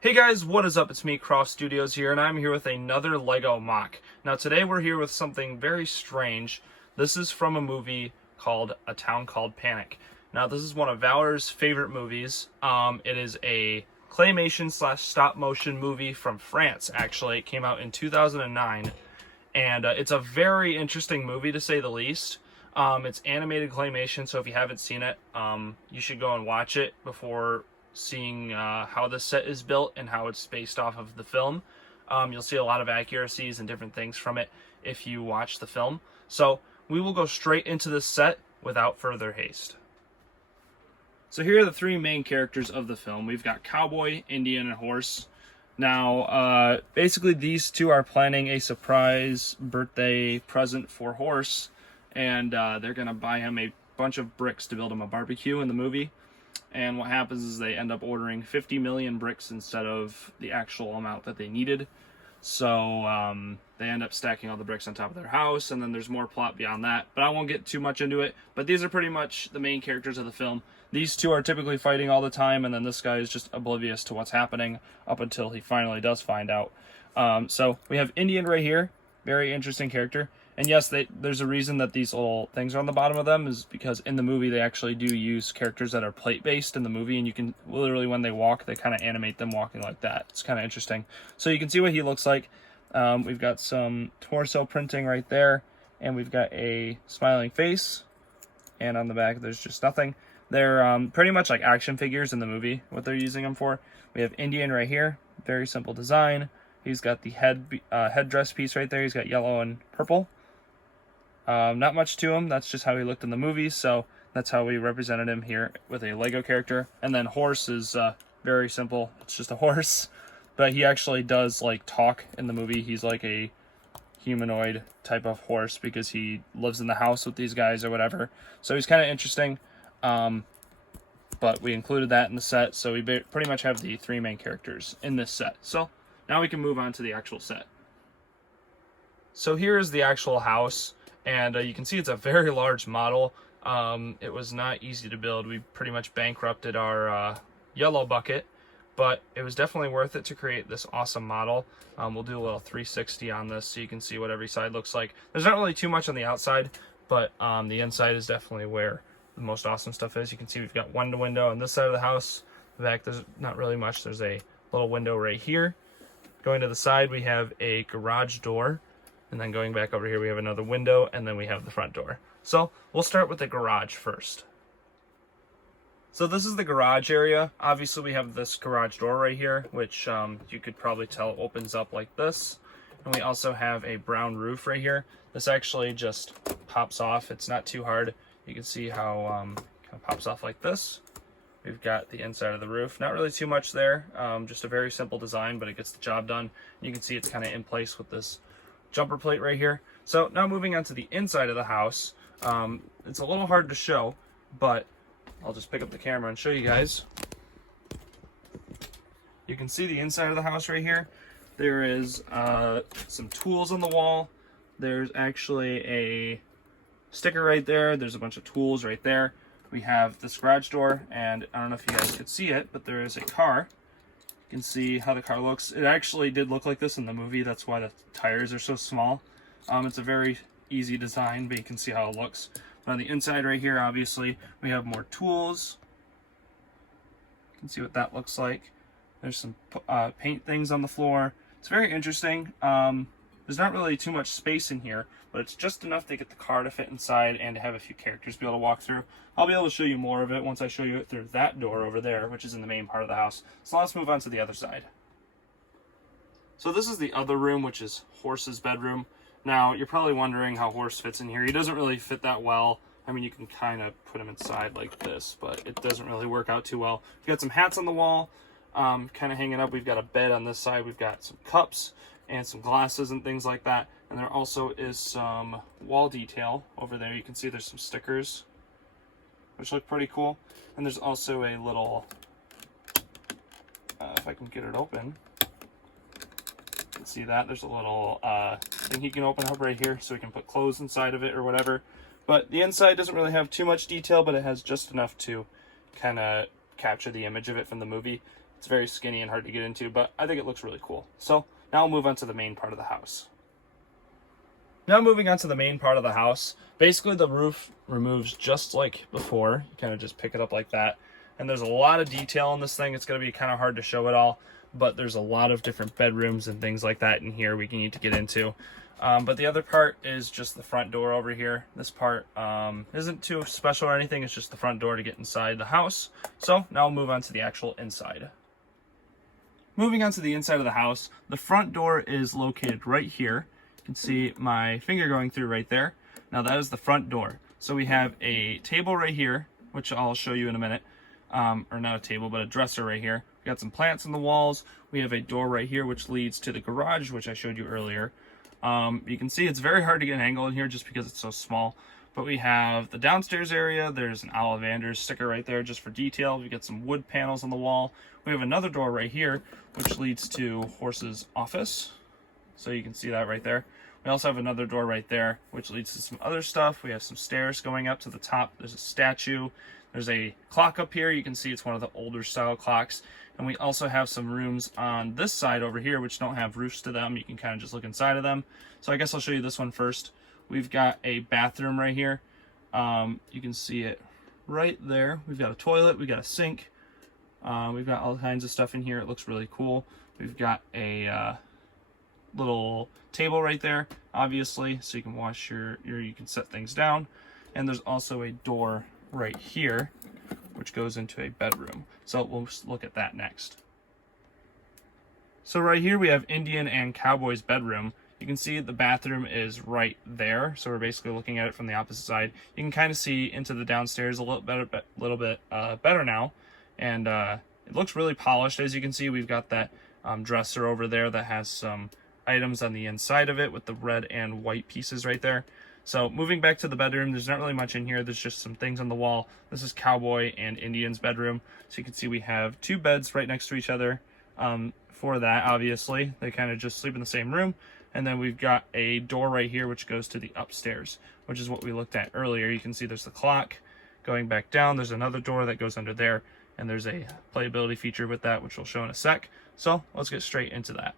Hey guys, what is up? It's me, Croft Studios here, and I'm here with another LEGO MOC. Now today we're here with something very strange. This is from a movie called A Town Called Panic. Now this is one of Valor's favorite movies. It is a claymation slash stop motion movie from France, actually. It came out in 2009, and it's a very interesting movie to say the least. It's animated claymation, so if you haven't seen it, you should go and watch it before seeing how the set is built and how it's based off of the film. You'll see a lot of accuracies and different things from it if you watch the film. So we will go straight into this set without further haste. So here are the three main characters of the film. We've got Cowboy, Indian, and Horse. Now, basically these two are planning a surprise birthday present for Horse, and they're going to buy him a bunch of bricks to build him a barbecue in the movie. And what happens is they end up ordering 50 million bricks instead of the actual amount that they needed. So they end up stacking all the bricks on top of their house, and then there's more plot beyond that. But I won't get too much into it. But these are pretty much the main characters of the film. These two are typically fighting all the time, and then this guy is just oblivious to what's happening up until he finally does find out. So we have Indian right here. Very interesting character. And yes, there's a reason that these little things are on the bottom of them, is because in the movie they actually do use characters that are plate-based in the movie, and you can literally, when they walk, they kind of animate them walking like that. It's kind of interesting. So you can see what he looks like. We've got some torso printing right there, and we've got a smiling face, and on the back there's just nothing. They're pretty much like action figures in the movie, what they're using them for. We have Indian right here, very simple design. He's got the headdress piece right there. He's got yellow and purple. Not much to him. That's just how he looked in the movie, so that's how we represented him here with a Lego character. And then Horse is very simple. It's just a horse, but he actually does like talk in the movie. He's like a humanoid type of horse because he lives in the house with these guys or whatever. So he's kind of interesting, but we included that in the set, so we pretty much have the three main characters in this set. So now we can move on to the actual set. So here is the actual house. And you can see it's a very large model. It was not easy to build. We pretty much bankrupted our yellow bucket, but it was definitely worth it to create this awesome model. We'll do a little 360 on this so you can see what every side looks like. There's not really too much on the outside, but the inside is definitely where the most awesome stuff is. You can see we've got window on this side of the house. The back, there's not really much. There's a little window right here. Going to the side, we have a garage door. And then going back over here, we have another window, and then we have the front door. So we'll start with the garage first. So this is the garage area. Obviously, we have this garage door right here, which you could probably tell opens up like this. And we also have a brown roof right here. This actually just pops off. It's not too hard. You can see how kind of pops off like this. We've got the inside of the roof. Not really too much there. Just a very simple design, but it gets the job done. You can see it's kind of in place with this jumper plate right here. So now moving on to the inside of the house. It's a little hard to show, but I'll just pick up the camera and show you guys. You can see the inside of the house right here. There is some tools on the wall. There's actually a sticker right there. There's a bunch of tools right there. We have this garage door, and I don't know if you guys could see it, but there is a car. You can see how the car looks. It actually did look like this in the movie. That's why the tires are so small. It's a very easy design, but you can see how it looks. But on the inside right here, obviously, we have more tools. You can see what that looks like. There's some paint things on the floor. It's very interesting. There's not really too much space in here, but it's just enough to get the car to fit inside and to have a few characters be able to walk through. I'll be able to show you more of it once I show you it through that door over there, which is in the main part of the house. So let's move on to the other side. So this is the other room, which is Horse's bedroom. Now, you're probably wondering how Horse fits in here. He doesn't really fit that well. I mean, you can kind of put him inside like this, but it doesn't really work out too well. We've got some hats on the wall, kind of hanging up. We've got a bed on this side. We've got some cups and some glasses and things like that. And there also is some wall detail over there. You can see there's some stickers, which look pretty cool. And there's also a little, if I can get it open, you can see that. There's a little thing he can open up right here so we can put clothes inside of it or whatever. But the inside doesn't really have too much detail, but it has just enough to kind of capture the image of it from the movie. It's very skinny and hard to get into, but I think it looks really cool. So now we'll move on to the main part of the house. Now moving on to the main part of the house, basically the roof removes just like before. You kind of just pick it up like that. And there's a lot of detail in this thing. It's going to be kind of hard to show it all, but there's a lot of different bedrooms and things like that in here we need to get into. But the other part is just the front door over here. This part isn't too special or anything. It's just the front door to get inside the house. So now we'll move on to the actual inside. Moving on to the inside of the house, the front door is located right here. You can see my finger going through right there. Now that is the front door. So we have a table right here, which I'll show you in a minute. Or not a table, but a dresser right here. We got some plants on the walls. We have a door right here, which leads to the garage, which I showed you earlier. You can see it's very hard to get an angle in here just because it's so small. But we have the downstairs area. There's an Ollivander's sticker right there just for detail. We got some wood panels on the wall. We have another door right here, which leads to Horse's office. So you can see that right there. We also have another door right there, which leads to some other stuff. We have some stairs going up to the top. There's a statue. There's a clock up here. You can see it's one of the older style clocks. And we also have some rooms on this side over here, which don't have roofs to them. You can kind of just look inside of them. So I guess I'll show you this one first. We've got a bathroom right here. You can see it right there. We've got a toilet. We've got a sink. We've got all kinds of stuff in here. It looks really cool. We've got a little table right there, obviously, so you can wash you can set things down. And there's also a door right here, which goes into a bedroom. So we'll look at that next. So right here we have Indian and Cowboy's bedroom. You can see the bathroom is right there, so we're basically looking at it from the opposite side. You can kind of see into the downstairs a little bit better now, and it looks really polished. As you can see, we've got that dresser over there that has some items on the inside of it with the red and white pieces right there. So moving back to the bedroom, there's not really much in here. There's just some things on the wall. This is Cowboy and Indian's bedroom. So you can see we have two beds right next to each other. For that, obviously, they kind of just sleep in the same room. And then we've got a door right here, which goes to the upstairs, which is what we looked at earlier. You can see there's the clock going back down. There's another door that goes under there. And there's a playability feature with that, which we'll show in a sec. So let's get straight into that.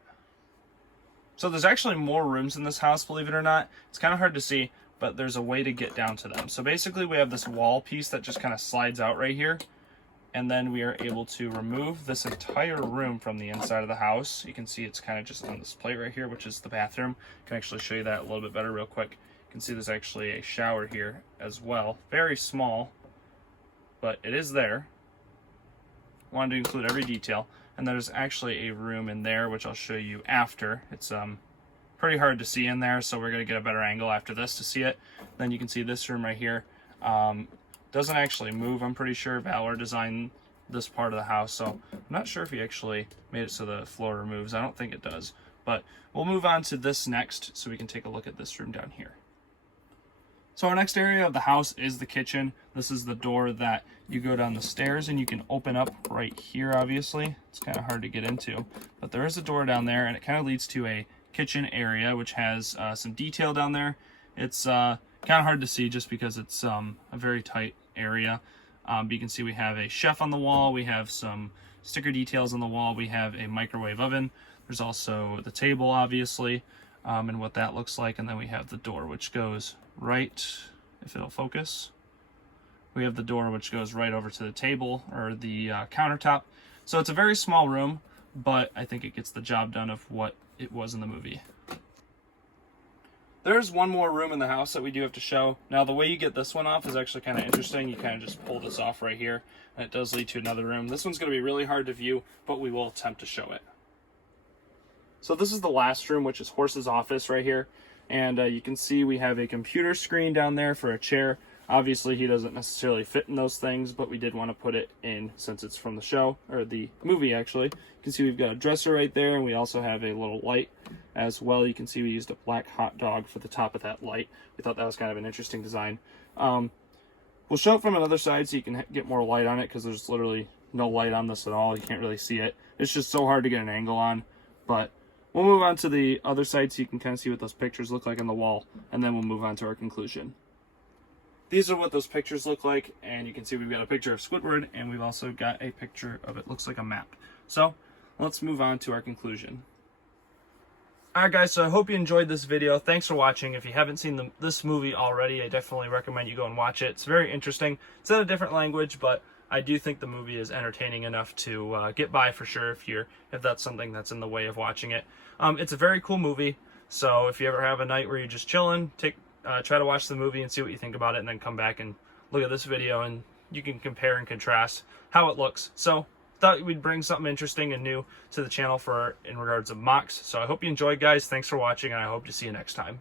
So there's actually more rooms in this house, believe it or not. It's kind of hard to see, but there's a way to get down to them. So basically we have this wall piece that just kind of slides out right here. And then we are able to remove this entire room from the inside of the house. You can see it's kind of just on this plate right here, which is the bathroom. I can actually show you that a little bit better real quick. You can see there's actually a shower here as well. Very small, but it is there. Wanted to include every detail. And there's actually a room in there, which I'll show you after. It's pretty hard to see in there, so we're going to get a better angle after this to see it. Then you can see this room right here. Doesn't actually move, I'm pretty sure. Valor designed this part of the house, so I'm not sure if he actually made it so the floor removes. I don't think it does. But we'll move on to this next so we can take a look at this room down here. So our next area of the house is the kitchen. This is the door that you go down the stairs and you can open up right here, obviously. It's kind of hard to get into, but there is a door down there and it kind of leads to a kitchen area, which has some detail down there. It's kind of hard to see just because it's a very tight area. But you can see we have a chef on the wall. We have some sticker details on the wall. We have a microwave oven. There's also the table, obviously, and what that looks like. And then we have the door, which goes right, if it'll focus. We have the door, which goes right over to the table or the countertop. So it's a very small room, but I think it gets the job done of what it was in the movie. There's one more room in the house that we do have to show. Now, the way you get this one off is actually kind of interesting. You kind of just pull this off right here, and it does lead to another room. This one's going to be really hard to view, but we will attempt to show it. So this is the last room, which is Horse's office right here. And you can see we have a computer screen down there for a chair. Obviously, he doesn't necessarily fit in those things, but we did want to put it in since it's from the show, or the movie, actually. You can see we've got a dresser right there, and we also have a little light as well. You can see we used a black hot dog for the top of that light. We thought that was kind of an interesting design. We'll show it from another side so you can get more light on it, because there's literally no light on this at all. You can't really see it. It's just so hard to get an angle on, but we'll move on to the other side so you can kind of see what those pictures look like on the wall, and then we'll move on to our conclusion. These are what those pictures look like, and you can see we've got a picture of Squidward, and we've also got a picture of it looks like a map. So let's move on to our conclusion. Alright guys, so I hope you enjoyed this video. Thanks for watching. If you haven't seen this movie already, I definitely recommend you go and watch it. It's very interesting. It's in a different language, but I do think the movie is entertaining enough to get by for sure if that's something that's in the way of watching it. It's a very cool movie, so if you ever have a night where you're just chilling, try to watch the movie and see what you think about it, and then come back and look at this video and you can compare and contrast how it looks. So thought we'd bring something interesting and new to the channel in regards of MOCs. So I hope you enjoyed, guys. Thanks for watching, and I hope to see you next time.